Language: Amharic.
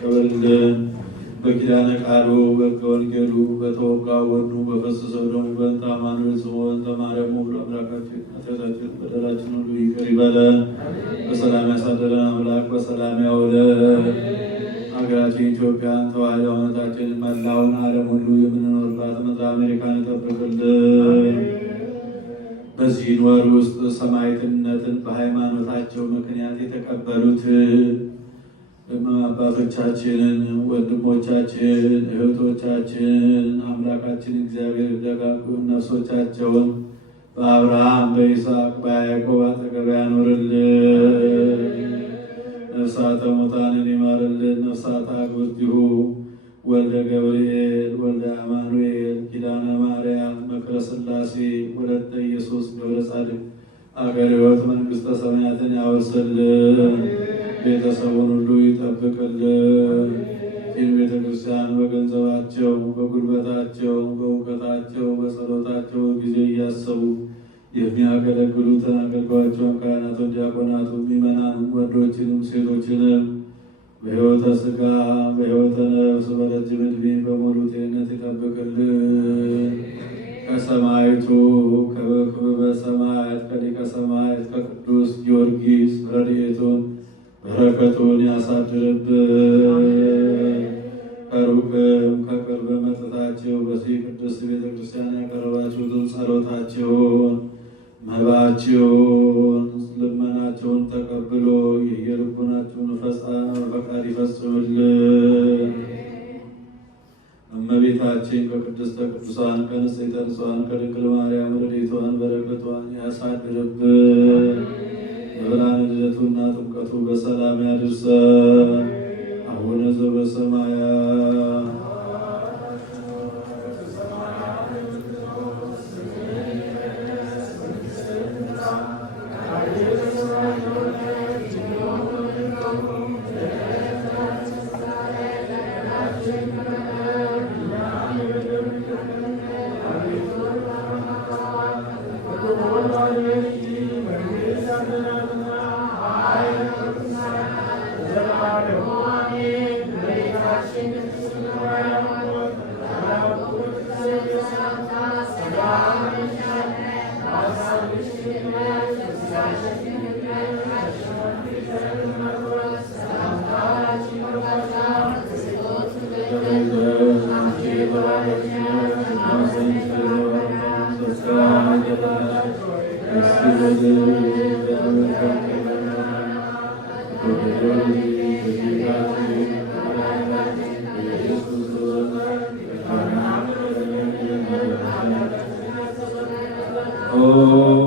ተቀበልልን። በኪዳነ ቃሉ በሕገ ወንጌሉ በተወጋ ወኑ በፈሰሰው ደሙ በእንተ አማኑኤል ስሙ በእንተ ማርያም ወልድ አምላካችን ኃጢአታችንን በደላችንን ሁሉ ይቅር ይበለን። በሰላም ያሳደረን አምላክ በሰላም ያውለን። ሀገራችን ኢትዮጵያን ተዋሕዶ እምነታችንን መላውን ዓለም ሁሉ የምንኖርባት ምድረ አሜሪካን ይጠብቅልን። በዚህ ወር ውስጥ ሰማዕትነትን በሃይማኖታቸው ምክንያት የተቀበሉት አባቶቻችንን፣ ወንድሞቻችን፣ እህቶቻችን አምላካችን እግዚአብሔር ደጋግ ነፍሶቻቸውን በአብርሃም በይስሐቅ በያዕቆብ አጠገብ ያኖርልን። ነፍሳተ ሙታንን ይማርልን። ነፍሳተ አግብርቲሁ ወልደ ገብርኤል ወልደ አማኑኤል ኪዳነ ማርያም መክረ ሥላሴ ወለተ ኢየሱስ ገብረ ጻድቅ አገረ ሕይወት መንግሥተ ሰማያትን ያወርስልን። ቤተሰቡን ሁሉ ይጠብቅልን። ይህን ቤተ ክርስቲያን በገንዘባቸው፣ በጉልበታቸው፣ በእውቀታቸው፣ በጸሎታቸው ጊዜ እያሰቡ የሚያገለግሉትን አገልጋዮቿን ካህናቱን፣ ዲያቆናቱን፣ ምእመናኑን ወንዶችንም ሴቶችንም በሕይወተ ሥጋ በሕይወተ ነፍስ በረጅም ዕድሜ በሙሉ ጤንነት ይጠብቅልን። ከሰማዕቱ ከበክበበ ሰማዕት ከሊቀ ሰማዕት ከቅዱስ ጊዮርጊስ ረድኤቱን በረከቱን ያሳድርብን። ከሩቅም ከቅርብ መጥታችሁ በዚህ ቅድስት ቤተ ክርስቲያን ያቀረባችሁትን ጸሎታችሁን፣ መባችሁን፣ ልመናችሁን ተቀብሎ የየልቡናችሁን ፈቃድ ይፈጽምልን። እመቤታችን ከቅድስተ ቅዱሳን ከንጽሕተ ንጹሐን ከድንግል ማርያም ረድኤቷን በረከቷን ያሳድርብን። የብርሃነ ልደቱና ጥምቀቱ በሰላም ያድርሰን። አቡነ ዘበሰማያት Oh